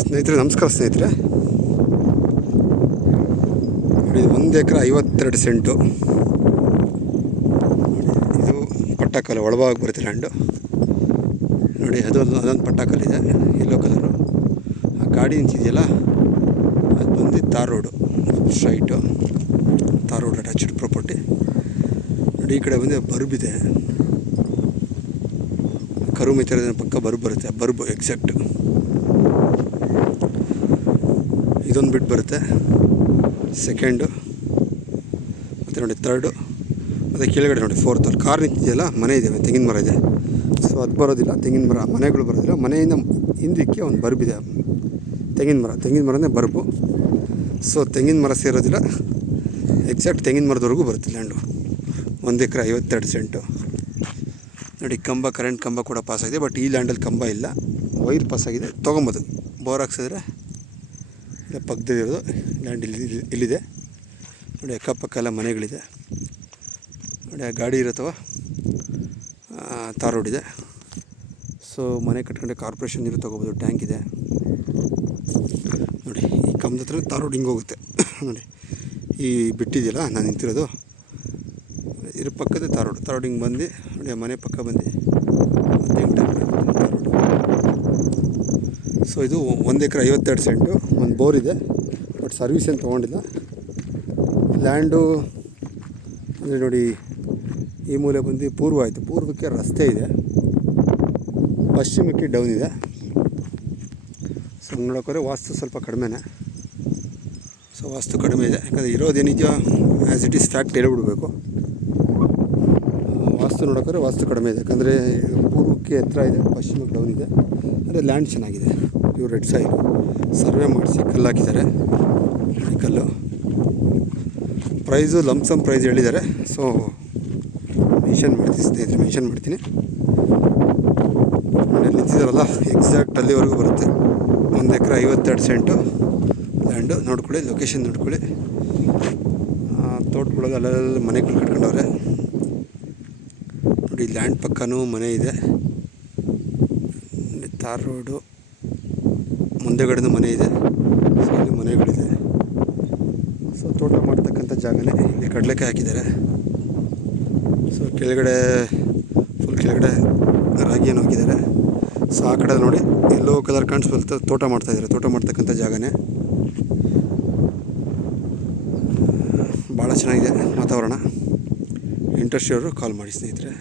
ಸ್ನೇಹಿತರೆ ನಮಸ್ಕಾರ ಸ್ನೇಹಿತರೆ. ಇದು 1 ಎಕರೆ 52 ಸೆಂಟು. ಇದು ಪಟ್ಟಕಲ್ಲು ಒಳಭಾಗ ಬರುತ್ತೆ ಲ್ಯಾಂಡು ನೋಡಿ. ಅದೊಂದು ಪಟ್ಟಕಲ್ಲಿದೆ ಯೆಲ್ಲೋ ಕಲರು. ಆ ಗಾಡಿ ನಿಂತಿದೆಯಲ್ಲ ಅದು ಬಂದು tar road, straight tar road attached property ನೋಡಿ. ಈ ಕಡೆ ಬಂದು ಬರ್ಬಿದೆ, ಕರು ಮೇಯ್ತಿರೋದ್ರ ಪಕ್ಕ ಬರ್ಬ್ ಬರುತ್ತೆ. ಬರ್ಬ್ ಎಕ್ಸಾಕ್ಟು ಇದೊಂದು ಬಿಟ್ಟು ಬರುತ್ತೆ, ಸೆಕೆಂಡು ಮತ್ತು ನೋಡಿ ಥರ್ಡು, ಮತ್ತು ಕೆಳಗಡೆ ನೋಡಿ ಫೋರ್ತ್. ಅಲ್ಲಿ ಕಾರ್ ನಿಂತಿದೆಯಲ್ಲ, ಮನೆ ಇದೆ, ತೆಂಗಿನ ಮರ ಇದೆ. ಸೊ ಅದು ಬರೋದಿಲ್ಲ, ತೆಂಗಿನ ಮರ ಮನೆಗಳು ಬರೋದಿಲ್ಲ. ಮನೆಯಿಂದ ಹಿಂದಕ್ಕೆ ಒಂದು ಬರ್ಬಿದೆ, ತೆಂಗಿನ ಮರನೇ ಬರ್ಬು. ಸೊ ತೆಂಗಿನ ಮರ ಸೇರೋದಿಲ್ಲ, ಎಕ್ಸಾಕ್ಟ್ ತೆಂಗಿನ ಮರದವರೆಗೂ ಬರುತ್ತೆ ಲ್ಯಾಂಡು. 1 ಎಕರೆ 52 ಸೆಂಟು ನೋಡಿ. ಕಂಬ, ಕರೆಂಟ್ ಕಂಬ ಕೂಡ ಪಾಸಾಗಿದೆ. ಬಟ್ ಈ ಲ್ಯಾಂಡಲ್ಲಿ ಕಂಬ ಇಲ್ಲ, ವೈರ್ ಪಾಸಾಗಿದೆ. ತೊಗೊಬೋದು, ಬೋರ್ ಹಾಕ್ಸಿದ್ರೆ ಇಲ್ಲ. ಪಕ್ಕದಲ್ಲಿರೋದು ಲ್ಯಾಂಡ್ ಇಲ್ಲಿದೆ ನೋಡಿ. ಅಕ್ಕಪಕ್ಕ ಎಲ್ಲ ಮನೆಗಳಿದೆ ನೋಡಿ. ಆ ಗಾಡಿ ಇರುತ್ತವ, ತಾರ್ ರೋಡ್ ಇದೆ. ಸೊ ಮನೆ ಕಟ್ಕೊಂಡೆ ಕಾರ್ಪೊರೇಷನ್ ನೀರು ತೊಗೋಬೋದು. ಟ್ಯಾಂಕ್ ಇದೆ ನೋಡಿ. ಈ ಕಂಬದ ಹತ್ರ ತಾರ್ ರೋಡ್ ಹಿಂಗೆ ಹೋಗುತ್ತೆ ನೋಡಿ. ಈ ಬಿಟ್ಟಿದೆಯಲ್ಲ ನಾನು ನಿಂತಿರೋದು, ಇದ್ರ ಪಕ್ಕದ ತಾರ್ ರೋಡ್ ಹಿಂಗೆ ಬಂದು ನೋಡಿ. ಆ ಮನೆ ಪಕ್ಕ ಬಂದು ತಾರ್ ರೋಡ್. ಸೊ ಇದು 1 ಎಕರೆ 52 ಸೆಂಟು. ಒಂದು ಬೋರ್ ಇದೆ, ಬಟ್ ಸರ್ವಿಸ್ ಏನು ತೊಗೊಂಡಿಲ್ಲ. ಲ್ಯಾಂಡು ಅಂದರೆ ನೋಡಿ, ಈ ಮೂಲೆ ಬಂದು ಪೂರ್ವ ಆಯಿತು. ಪೂರ್ವಕ್ಕೆ ರಸ್ತೆ ಇದೆ, ಪಶ್ಚಿಮಕ್ಕೆ ಡೌನ್ ಇದೆ. ಸೊ ನೋಡೋಕ್ಕೋದ್ರೆ ವಾಸ್ತು ಸ್ವಲ್ಪ ಕಡಿಮೆನೇ. ಸೊ ವಾಸ್ತು ಕಡಿಮೆ ಇದೆ, ಯಾಕಂದರೆ ಇರೋದೇನಿದೆಯೋ ಆ್ಯಸ್ ಇಟ್ ಈಸ್ ಫ್ಯಾಕ್ಟ್ ಹೇಳ್ಬಿಡ್ಬೇಕು. ವಾಸ್ತು ನೋಡೋಕ್ಕೋದ್ರೆ ವಾಸ್ತು ಕಡಿಮೆ ಇದೆ, ಯಾಕಂದರೆ ಪೂರ್ವಕ್ಕೆ ಎತ್ತರ ಇದೆ, ಪಶ್ಚಿಮಕ್ಕೆ ಡೌನ್ ಇದೆ. ಅಂದರೆ ಲ್ಯಾಂಡ್ ಚೆನ್ನಾಗಿದೆ. ಇವ್ರು ರೆಡ್ ಸಾಯಿಲ್ ಸರ್ವೆ ಮಾಡಿಸಿ ಕಲ್ಲು ಹಾಕಿದ್ದಾರೆ. ಈ ಕಲ್ಲು ಪ್ರೈಸು ಲಂಪ್ಸಮ್ ಪ್ರೈಸ್ ಹೇಳಿದ್ದಾರೆ. ಸೊ ಮೆನ್ಷನ್ ಮಾಡ್ತೀನಿ ಸ್ನೇಹಿತರೆ, ಮೆನ್ಷನ್ ಮಾಡ್ತೀನಿ. ನಿಂತಿದ್ದಾರಲ್ಲ, ಎಕ್ಸಾಕ್ಟ್ ಅಲ್ಲಿವರೆಗೂ ಬರುತ್ತೆ. 1 ಎಕರೆ 52 ಸೆಂಟು ಲ್ಯಾಂಡು. ನೋಡ್ಕೊಳ್ಳಿ, ಲೊಕೇಶನ್ ನೋಡ್ಕೊಳ್ಳಿ. ತೋಟದೊಳಗೆ ಅಲ್ಲೆಲ್ಲ ಮನೆಗಳು ಕಟ್ಕೊಂಡವ್ರೆ ನೋಡಿ. ಲ್ಯಾಂಡ್ ಪಕ್ಕನೂ ಮನೆ ಇದೆ, ತಾರ್ ರೋಡು ಮುಂದೆಗಡೆನೂ ಮನೆ ಇದೆ. ಸೊ ಇಲ್ಲಿ ಮನೆಗಳಿದೆ. ಸೊ ತೋಟ ಮಾಡ್ತಕ್ಕಂಥ ಜಾಗನೇ. ಇಲ್ಲಿ ಕಡಲೆಕಾಯಿ ಹಾಕಿದ್ದಾರೆ. ಸೊ ಕೆಳಗಡೆ ಫುಲ್ ಕೆಳಗಡೆ ರಾಗಿಯನ್ನು ಹಾಕಿದ್ದಾರೆ. ಸೊ ಆ ಕಡೆ ನೋಡಿ ಎಲ್ಲೋ ಕಲರ್ ಕಾಣಿಸ್ಬರುತ್ತೆ, ತೋಟ ಮಾಡ್ತಾಯಿದ್ದಾರೆ. ತೋಟ ಮಾಡ್ತಕ್ಕಂಥ ಜಾಗನೇ. ಭಾಳ ಚೆನ್ನಾಗಿದೆ ವಾತಾವರಣ. ಇಂಟ್ರೆಸ್ಟ್ ಇರೋರು ಕಾಲ್ ಮಾಡಿ ಸ್ನೇಹಿತರೆ.